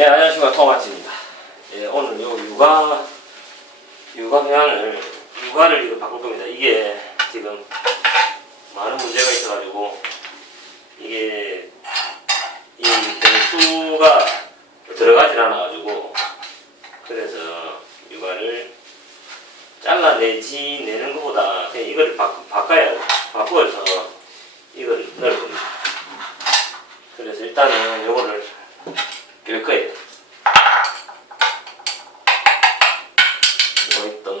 네, 안녕하십니까. 통화치입니다. 예, 오늘 요 육아, 육아 회안을, 육아를 이거 바꿀 겁니다. 이게 지금 많은 문제가 있어가지고, 이게, 이 변수가 들어가질 않아가지고, 그래서 육아를 잘라내지, 내는 것보다 그냥 이거를 바, 바꿔야, 바꿔서 이걸 넣을 겁니다. 그래서 일단은 요거를 낄 거예요.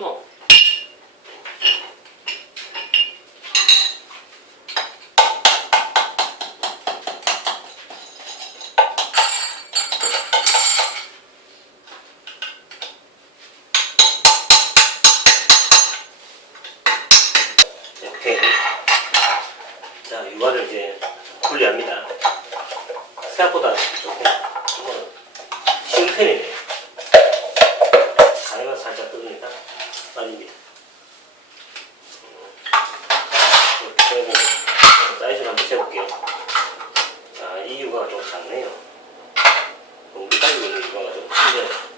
뭐 있던 너? 이렇게 자 육아를 이제 분리합니다. 생각보다 조금 뭐 쉬운 편이네. 가위가 살짝 뜯습니다. 아닙니다. 음, 이렇게 재고 사이즈를 한번 재볼게요. 아, 이 육아가 좀 작네요. 너무 딸리고 있는 육아가 좀 힘들어요.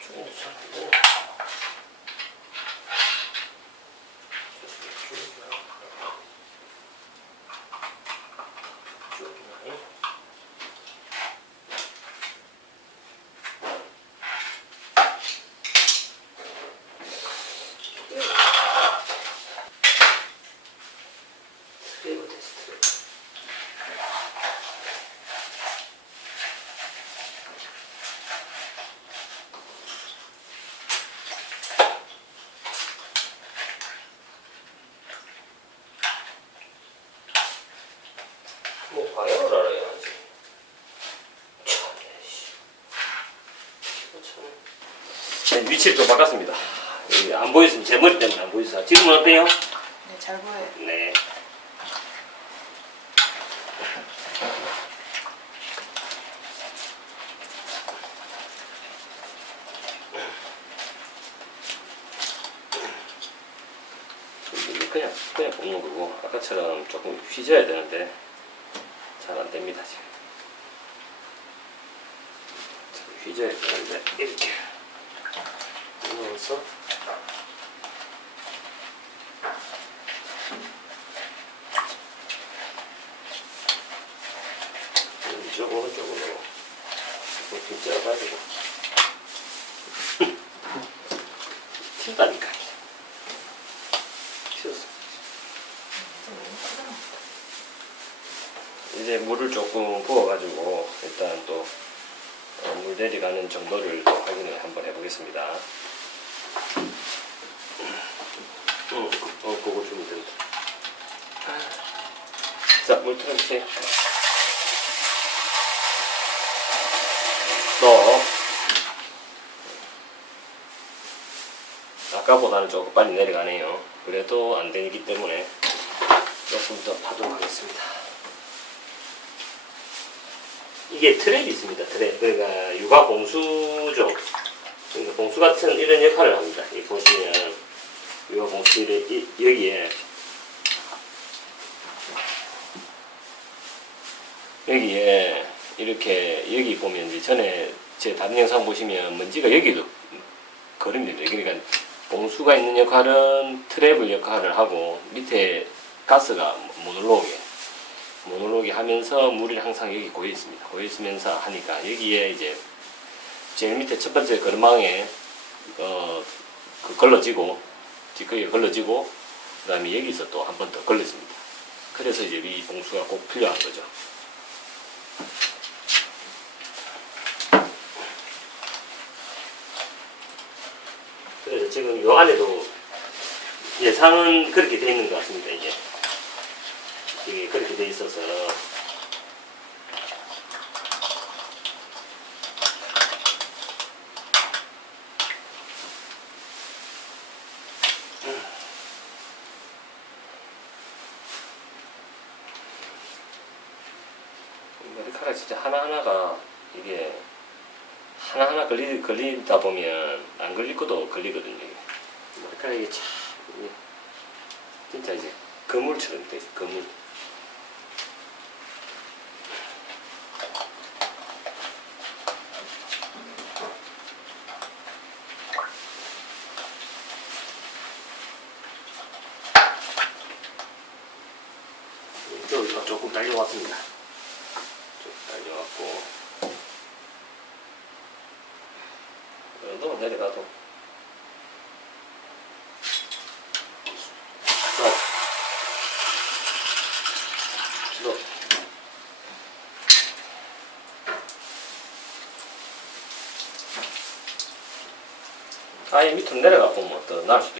조금 더 작고. 스레이브 테스트. 뭐 방향을 알아야지. 참, 씨. 이거 참. 네, 위치를 좀 바꿨습니다. 안 보였으면 제 머리 때문에 안 보였어요. 지금은 어때요? 네, 잘 보여요. 네. 그냥 그냥 뽑는 거고 아까처럼 조금 휘져야 되는데 잘 안 됩니다 지금. 참 휘져야 되는데 이렇게 넣어서. 왼쪽 오른쪽으로. 이렇게 쪄가지고. 튄다니까. 이제 물을 조금 부어가지고 일단 또 어, 물 내려가는 정도를 또 확인을 한번 해보겠습니다 응, 어, 그거 주면 되겠어 자, 물 틀어주세요 또 아까보다는 조금 빨리 내려가네요. 그래도 안 되기 때문에 조금 더 파도록 하겠습니다. 이게 트랩이 있습니다. 트랩. 그러니까 육아 봉수죠. 그러니까 봉수 같은 이런 역할을 합니다. 이 보시면 육아 봉수를 이- 여기에 여기에 이렇게 여기 보면 이제 전에 제 다른 영상 보시면 먼지가 여기도 거름입니다. 그러니까 봉수가 있는 역할은 트랩을 역할을 하고 밑에 가스가 못 올라오게 못 올라오게 하면서 물이 항상 여기 고여 있습니다. 고여 있으면서 하니까 여기에 이제 제일 밑에 첫 번째 거름망에 어, 그 걸러지고 찌꺼기가 걸러지고 그 다음에 여기서 또 한 번 더 걸렸습니다. 그래서 이제 이 봉수가 꼭 필요한 거죠. 그래서 지금 요 안에도 예상은 그렇게 돼 있는 것 같습니다, 이게. 예, 그렇게 돼 있어서 음. 머리카락 진짜 하나하나가 이게 하나하나 걸리, 걸리다 보면 안 걸릴 것도 걸리거든요. 머리카락이 참 진짜 이제 그물처럼 돼 있어, 그물. 조금 달려왔습니다. 좀 달려왔고. 이 정도만 내려가도. 자, 너 아예 밑으로 내려가 보면 더 나을 수도